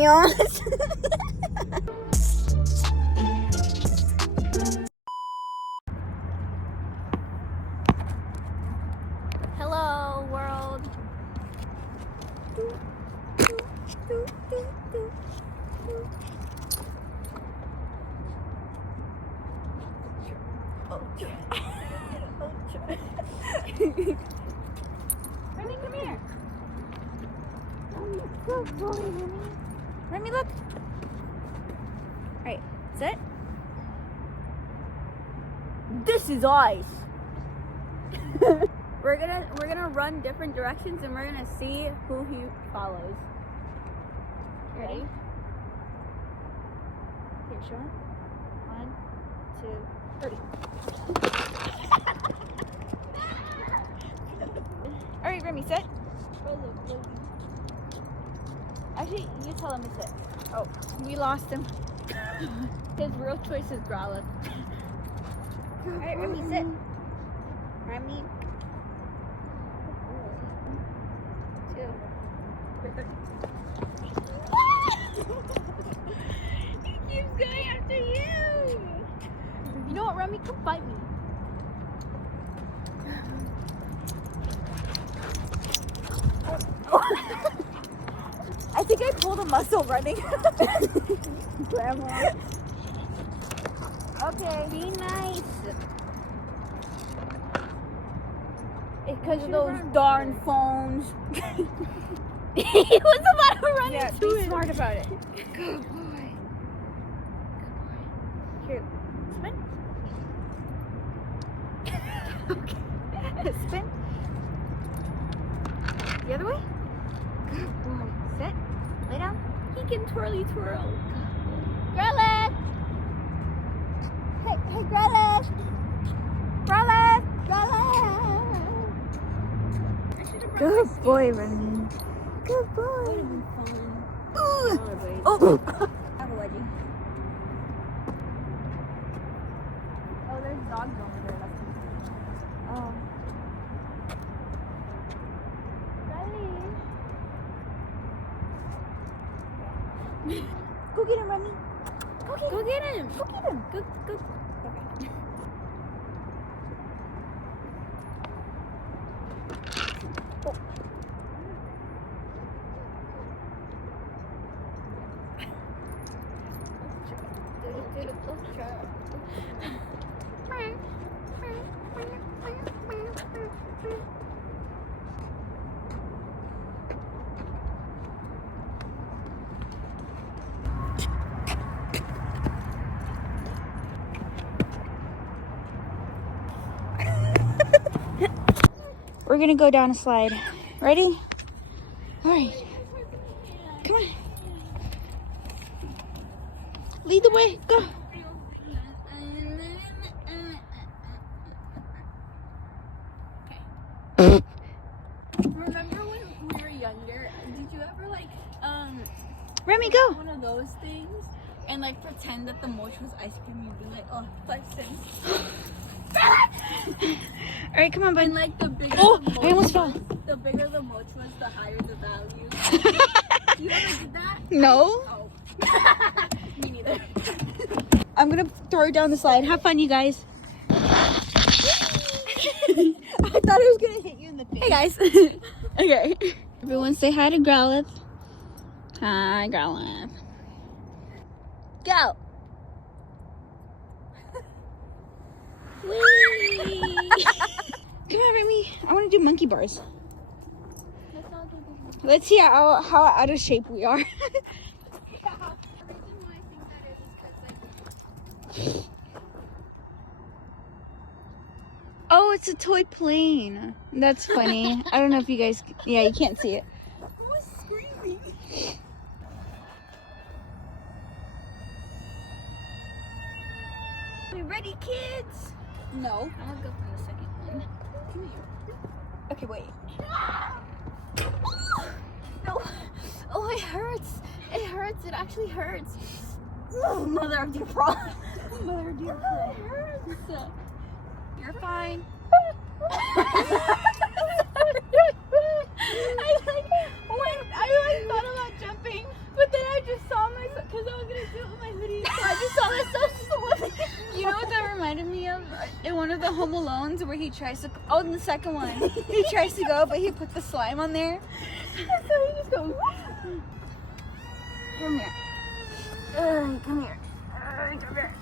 niños. Hello, world. Remy, come here. Good boy, Remy. Remy, look. Alright, sit. This is ice. We're gonna run different directions and we're gonna see who he follows. Ready? Here, show him. 1, 2, 3. Alright, Remy, sit. Actually, you tell him to sit. Oh, we lost him. His real choice is Growlithe. Alright, Remy, sit. Remy. 2. He keeps going after you. You know what, Remy? Come fight me. I think I pulled a muscle running. Grandma. Okay. Be nice. It's because of those darn phones. He was about to run into it. Be smart about it. Good boy. Here, spin. Okay. Spin. The other way. Good boy. Sit. Lay down. He can twirly twirl. Growlithe. Hey, Growlithe. Growlithe. Good boy, Remy. Good boy. Ooh. Oh. Have a wedgie. Oh, there's dogs over there. Oh. Go get him, Remy. Go get him. Go get him. Go. Okay. Oh. We're gonna go down a slide. Ready? All right. Come on. Lead the way. Go. Remember when we were younger? Did you ever Remy, go. one of those things and pretend that the mochi was ice cream? You'd be like, oh, 5 cents. All right, come on, bud. And the bigger Oh, the mochi I almost fell. the bigger the mochi was, the higher the value. You ever did that? No. Oh. Me neither. I'm gonna throw her down the slide. Have fun, you guys. I thought I was gonna hit you in the face. Hey guys. Okay. Everyone say hi to Growlithe. Hi, Growlithe. Go. Whee! Come on, Remy. I want to do monkey bars. Let's see how out of shape we are. Oh, it's a toy plane. That's funny. I don't know if you guys... Yeah, you can't see it. Who's screaming? We ready, kids? No. I'll go for the second one. Come here. Okay, wait. No. Oh, it hurts. It hurts. It actually hurts. Oh, mother of dear pearl. Mother dear pearl. It hurts. You're fine. I thought about jumping, but then I just saw that so slowly. You know what that reminded me of? In one of the Home Alones where he tries to... Oh, in the second one. He tries to go, but he put the slime on there. So he just goes... Come here. Come here. Come here.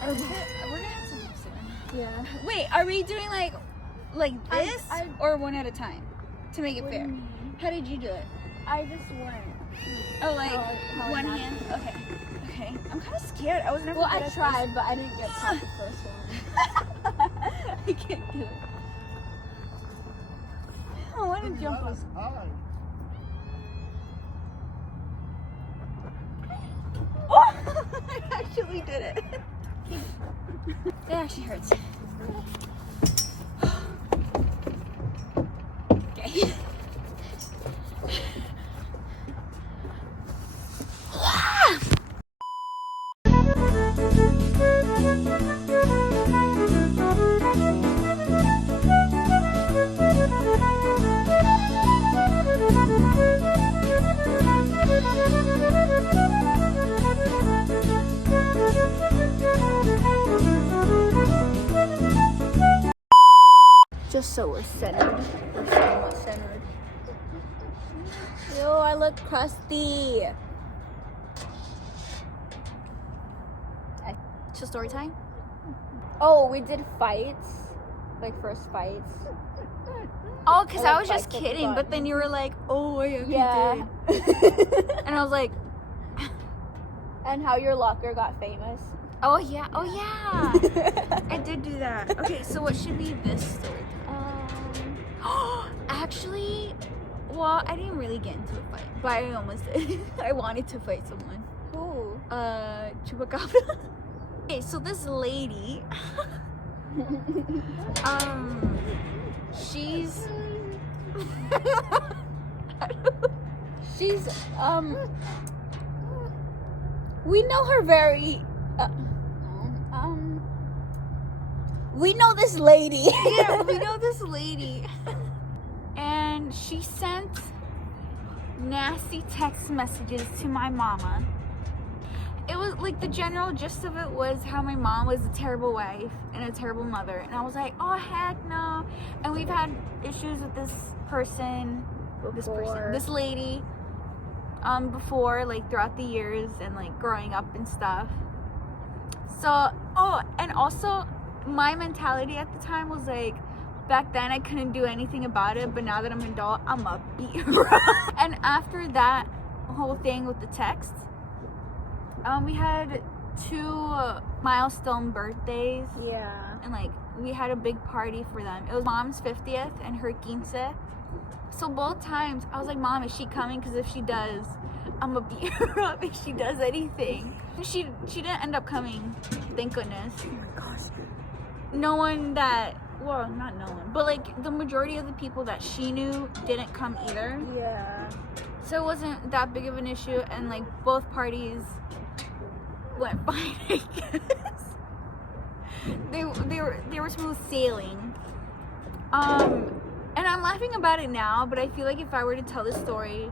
We're gonna have some soon. Yeah. Wait, are we doing like this I- or one at a time to make it What do fair? you mean? How did you do it? I just went. Oh, like how one not- hand? Okay. Okay. I'm kind of scared. I was never Well, good I at tried, but I didn't get past the first one. this. I can't do it. I want to jump on. Oh! I actually did it. It actually hurts. Okay. Just so we're centered. We're somewhat centered. Yo, I look crusty. So story time? Oh, we did fights. Like first fights. Oh, because I I like was just fights with kidding, but then you were like, oh, I actually Yeah. did. And I was like, And how your locker got famous. oh yeah, I did do that. Okay, so what should be this story time? Actually, well, I didn't really get into a fight, but I almost did. I wanted to fight someone. Who? Chupacabra. Okay, so this lady, she's, She's we know her very we know this lady. yeah, we know this lady, and she sent nasty text messages to my mama. It was like the general gist of it was how my mom was a terrible wife and a terrible mother, and I was like, oh heck no. And we've had issues with this lady before, like throughout the years and like growing up and stuff. So and also my mentality at the time was like, back then I couldn't do anything about it, but now that I'm an adult, I'm a beat her up. And after that whole thing with the texts, we had 2 milestone birthdays. Yeah. And like we had a big party for them. It was mom's 50th and her 15th. So both times I was like, Mom, is she coming? Because if she does, I'm gonna beat her up if she does anything. And she didn't end up coming, thank goodness. Oh my gosh. No one that, well, not no one, but like the majority of the people that she knew didn't come either. Yeah. So it wasn't that big of an issue, and like both parties went fine, I guess. They were smooth sailing. And I'm laughing about it now, but I feel like if I were to tell this story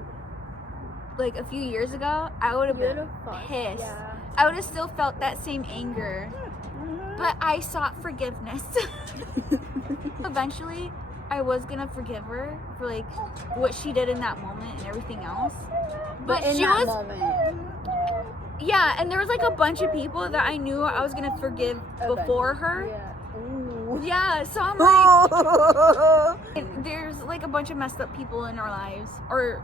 like a few years ago, I would have been pissed. Yeah. I would have still felt that same anger. But I sought forgiveness. Eventually, I was gonna forgive her for like what she did in that moment and everything else. But in she that was moment. yeah, and there was like a bunch of people that I knew I was gonna forgive before her. Yeah. Ooh. Yeah, so I'm like, there's like a bunch of messed up people in our lives, or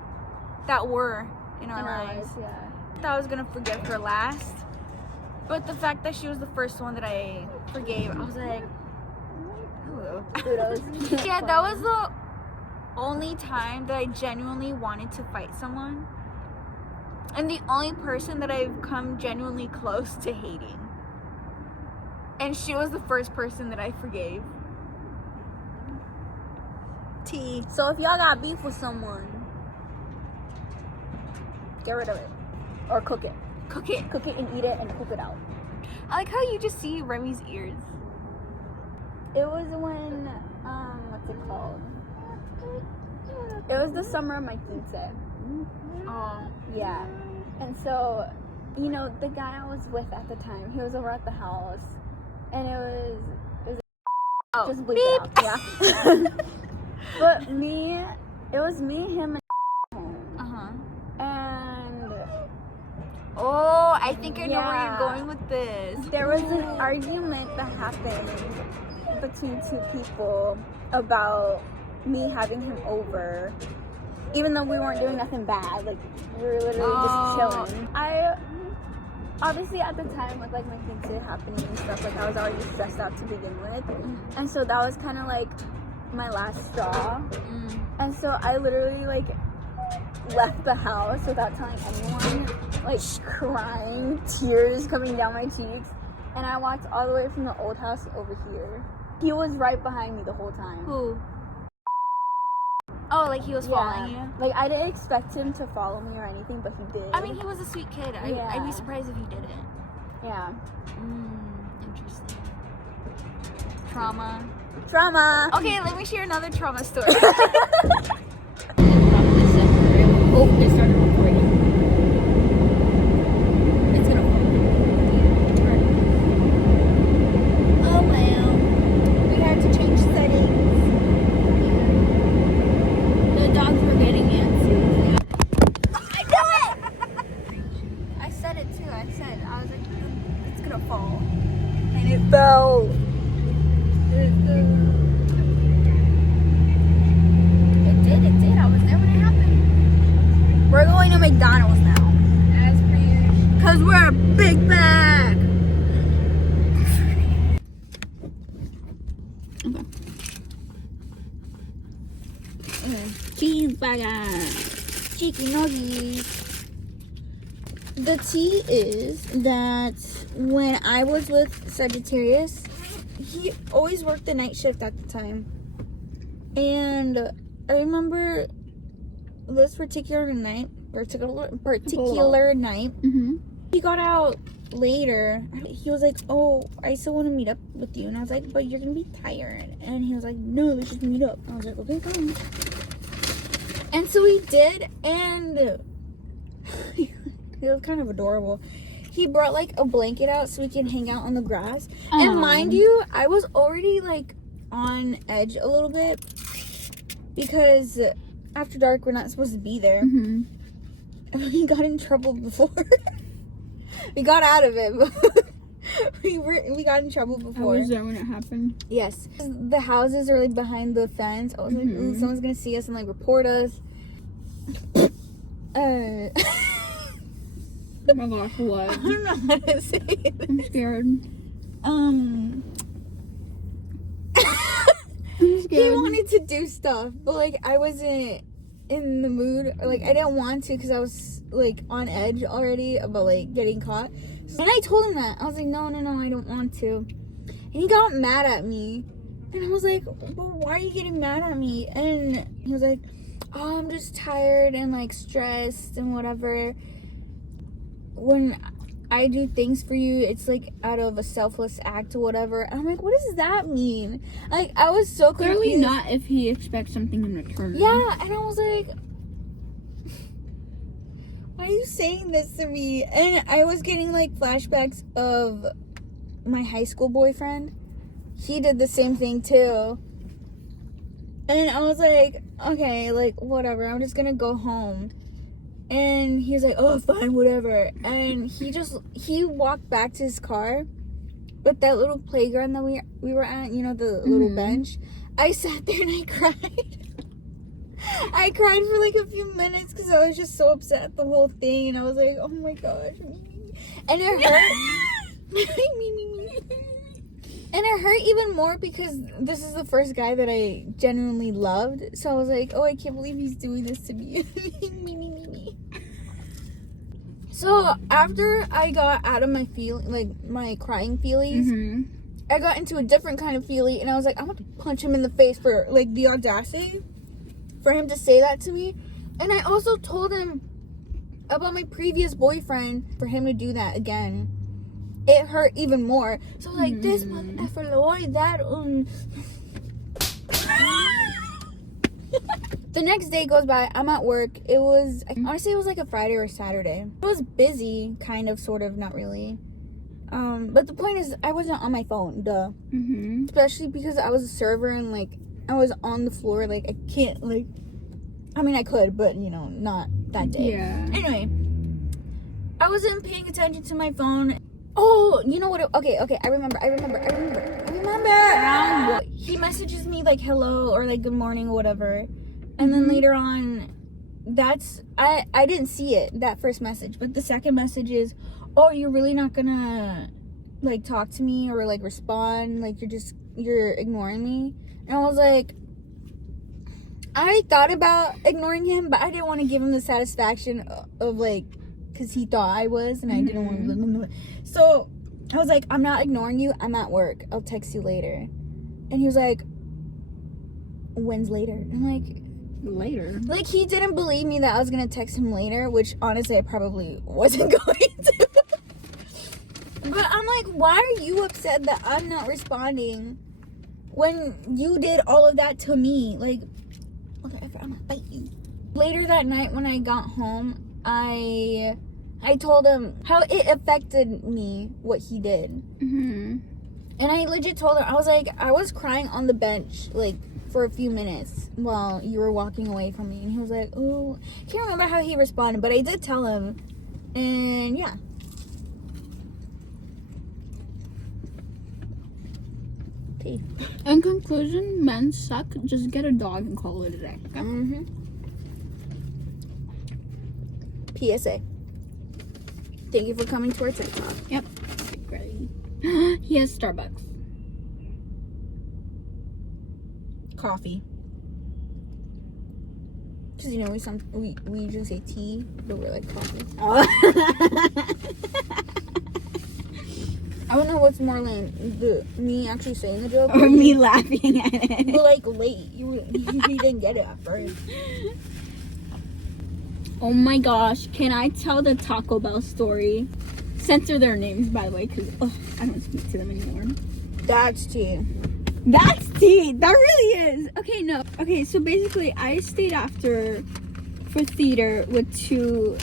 that were in our lives. Yeah. I thought I was gonna forgive her last, but the fact that she was the first one that I forgave, I was like, hello. Kudos. Yeah, that was the only time that I genuinely wanted to fight someone, and the only person that I've come genuinely close to hating. And she was the first person that I forgave. T. So if y'all got beef with someone, get rid of it. Or cook it. Cook it. Cook it and eat it and poop it out. I like how you just see Remy's ears. It was when, what's it called? It was the summer of my 15th. Oh. Yeah. And so you know, the guy I was with at the time, he was over at the house, and it was just bleep it out, yeah. But it was me, him, and and oh, I think I know where yeah, you're going with this. there was an argument that happened between two people about me having him over, even though we weren't doing nothing bad. Like, we were literally just chilling. I obviously at the time with like my insue happening and stuff, like I was already stressed out to begin with, and so that was kind of like my last straw. And so I literally like left the house without telling anyone, like crying, tears coming down my cheeks, and I walked all the way from the old house over here. He was right behind me the whole time. Who? Oh, like he was following you? Like, I didn't expect him to follow me or anything, but he did. I mean, he was a sweet kid. Yeah. I'd be surprised if he didn't. Yeah. Interesting. Trauma. Okay, let me share another trauma story. Oh, they started recording. It's gonna oh well. We had to change settings. The dogs were getting antsy. I knew it! I said it too. I was like, it's gonna fall. And it fell. It did. I was there when it happened. We're going to McDonald's now. As per usual. Because we're a big bag. Okay. Cheeseburger. Chicken nuggies. The tea is that when I was with Sagittarius, he always worked the night shift at the time. And I remember this particular night, he got out later. He was like, oh, I still want to meet up with you. And I was like, but you're going to be tired. And he was like, no, let's just meet up. I was like, okay, fine. And so we did, and it was kind of adorable. He brought like a blanket out so we can hang out on the grass. And mind you, I was already like on edge a little bit because after dark we're not supposed to be there. And we got in trouble before. We got out of it, but we got in trouble before. I was there when it happened. Yes. The houses are like behind the fence. I was like, ooh, someone's gonna see us and like report us. Oh my gosh, what? I don't know how to say it. I'm scared. I'm scared. He wanted to do stuff, but like I wasn't in the mood, or like I didn't want to because I was like on edge already about like getting caught. And I told him that. I was like, no, I don't want to. And he got mad at me. And I was like, well, why are you getting mad at me? And he was like, oh, I'm just tired and like stressed and whatever. When I do things for you, it's like out of a selfless act or whatever. And I'm like, what does that mean? Like, I was so confused. Clearly not if he expects something in return. Yeah, and I was like, why are you saying this to me? And I was getting like flashbacks of my high school boyfriend. He did the same thing too. And I was like, okay, like whatever, I'm just gonna go home. And he was like, oh, fine, whatever. And he walked back to his car. But that little playground that we were at, you know, the little bench. I sat there and I cried. I cried for like a few minutes because I was just so upset at the whole thing. And I was like, oh my gosh. And it hurt. And it hurt even more because this is the first guy that I genuinely loved. So I was like, oh, I can't believe he's doing this to me. So after I got out of my my crying feelies, I got into a different kind of feeling, and I was like, I want to punch him in the face for like the audacity for him to say that to me. And I also told him about my previous boyfriend for him to do that again. It hurt even more. So I was like, this motherfucker, Lloyd, that The next day goes by. I'm at work. It was, honestly, it was like a Friday or Saturday. It was busy, kind of, sort of, not really. But the point is, I wasn't on my phone, duh. Mm-hmm. Especially because I was a server and, like, I was on the floor. Like, I can't, like, I mean, I could, but, you know, not that day. Yeah. Anyway, I wasn't paying attention to my phone. Oh, you know what? Okay, I remember. He messages me, like, hello, or, like, good morning, or whatever. And then later on, I didn't see it, that first message. But the second message is, oh, you're really not gonna, like, talk to me or, like, respond? Like, you're ignoring me? And I was like, I thought about ignoring him, but I didn't want to give him the satisfaction of, like, because he thought I was, and I didn't want to. So I was like, I'm not ignoring you. I'm at work. I'll text you later. And he was like, when's later? And I'm like, Later. like, he didn't believe me that I was going to text him later, which honestly I probably wasn't going to. But I'm like, why are you upset that I'm not responding when you did all of that to me? Like, okay, I'm gonna bite you. Later that night when I got home, I told him how it affected me, what he did. Mm-hmm. And I legit told him, I was like, I was crying on the bench, like, for a few minutes while you were walking away from me. And he was like, oh, I can't remember how he responded, but I did tell him. And yeah. Okay. In conclusion, men suck. Just get a dog and call it a day. Okay? Mm-hmm. PSA. Thank you for coming to our TikTok. Yep. Great. He has Starbucks. Coffee. Because, you know, we usually say tea, but we're like coffee. I don't know what's more lame, me actually saying the joke, Or me laughing at it. but like late. You didn't get it at first. Oh my gosh, can I tell the Taco Bell story? Censor their names, by the way, because I don't speak to them anymore. That's tea. That's tea. That really is. Okay, no. Okay, so basically, I stayed after for theater with two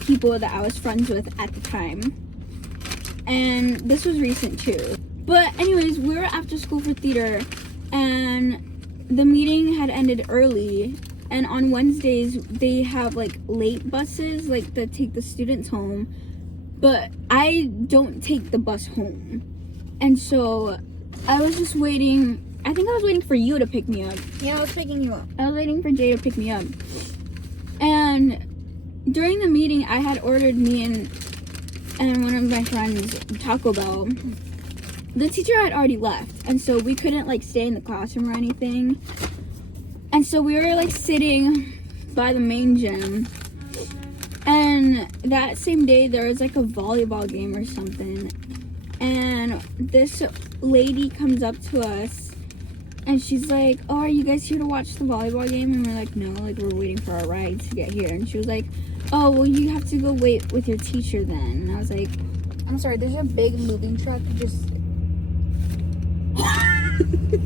people that I was friends with at the time. And this was recent too. But anyways, we were after school for theater, and the meeting had ended early. And on Wednesdays, they have, like, late buses, like, that take the students home. But I don't take the bus home. And so I was just waiting. I think I was waiting for you to pick me up. Yeah, I was picking you up. I was waiting for Jay to pick me up. And during the meeting, I had ordered me and one of my friends Taco Bell. The teacher had already left. And so we couldn't, like, stay in the classroom or anything. And so we were, like, sitting by the main gym. And that same day, there was, like, a volleyball game or something. And this lady comes up to us. And she's like, oh, are you guys here to watch the volleyball game? And we're like, no, like, we're waiting for our ride to get here. And she was like, oh, well, you have to go wait with your teacher then. And I was like, I'm sorry, there's a big moving truck just...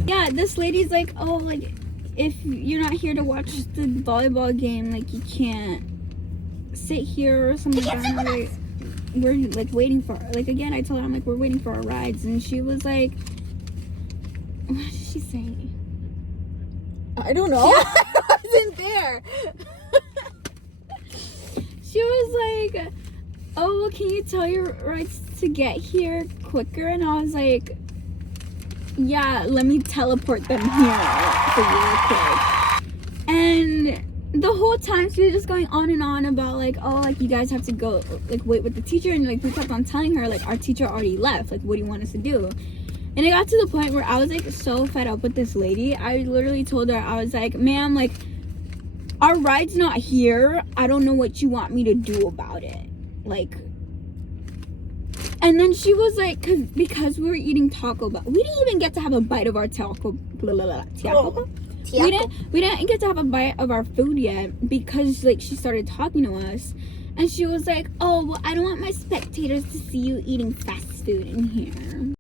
yeah, this lady's like, oh, like, if you're not here to watch the volleyball game, like, you can't sit here or something like that. Like, we're, like, waiting for, like, again, I told her, I'm like, we're waiting for our rides. And she was like, what did she say? I don't know. I wasn't there. She was like, oh, well, can you tell your rides to get here quicker? And I was like, yeah, let me teleport them here for you real quick. And the whole time she was just going on and on about, like, oh, like, you guys have to go, like, wait with the teacher. And, like, we kept on telling her, like, our teacher already left. Like, what do you want us to do? And it got to the point where I was, like, so fed up with this lady. I literally told her, I was like, ma'am, like, our ride's not here. I don't know what you want me to do about it. Like, and then she was like, because we were eating Taco Bell. We didn't even get to have a bite of our Taco Bell. We didn't get to have a bite of our food yet because, like, she started talking to us. And she was like, oh, well, I don't want my spectators to see you eating fast food in here.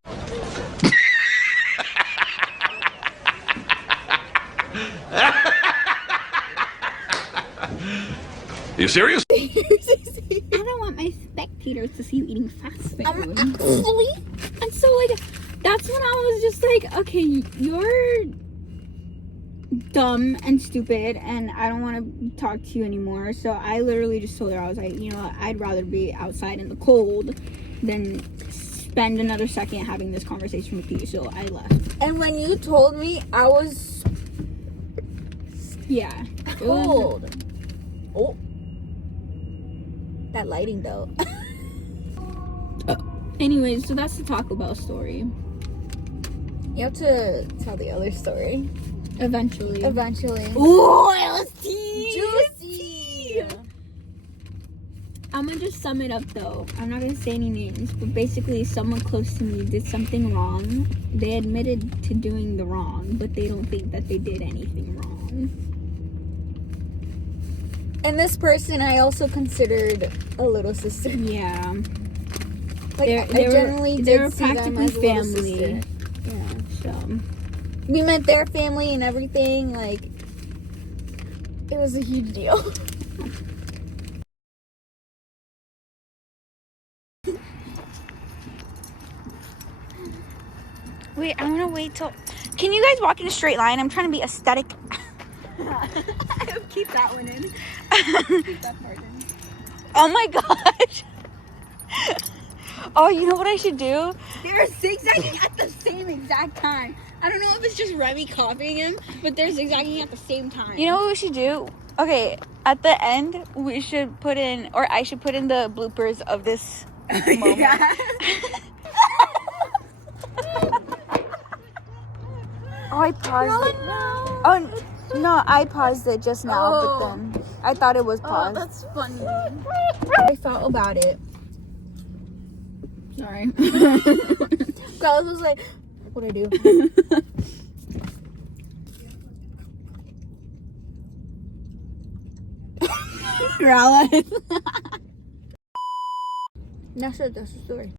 You serious? I don't want my spectators to see you eating fast food. And so, like, that's when I was just like, okay, you're dumb and stupid, and I don't want to talk to you anymore. So I literally just told her, I was like, you know what, I'd rather be outside in the cold than spend another second having this conversation with you. So I left. And when you told me, I was cold. Oh. That lighting though. Anyways, so that's the Taco Bell story. You have to tell the other story. Eventually. Ooh, it was tea. juicy. I'm gonna just sum it up though. I'm not gonna say any names, but basically someone close to me did something wrong. They admitted to doing the wrong, but they don't think that they did anything wrong. And this person I also considered a little sister. Yeah. Like I generally they did were see them practically as a little family. sister. Yeah, so We met their family and everything. Like it was a huge deal. Wait, I'm gonna wait till. Can you guys walk in a straight line? I'm trying to be aesthetic. keep that one in. Keep that part in. Oh my gosh. Oh, you know what I should do? They're zigzagging at the same exact time. I don't know if it's just Remy copying him, but they're zigzagging at the same time. You know what we should do? Okay, at the end, we should put in, or I should put in the bloopers of this moment. Yeah. Oh, I paused it. No. Oh, no, I paused it just now, but then I thought it was Oh, paused. that's funny. I felt about it. Sorry. Carlos was like, what'd I do? Growler. That's the story.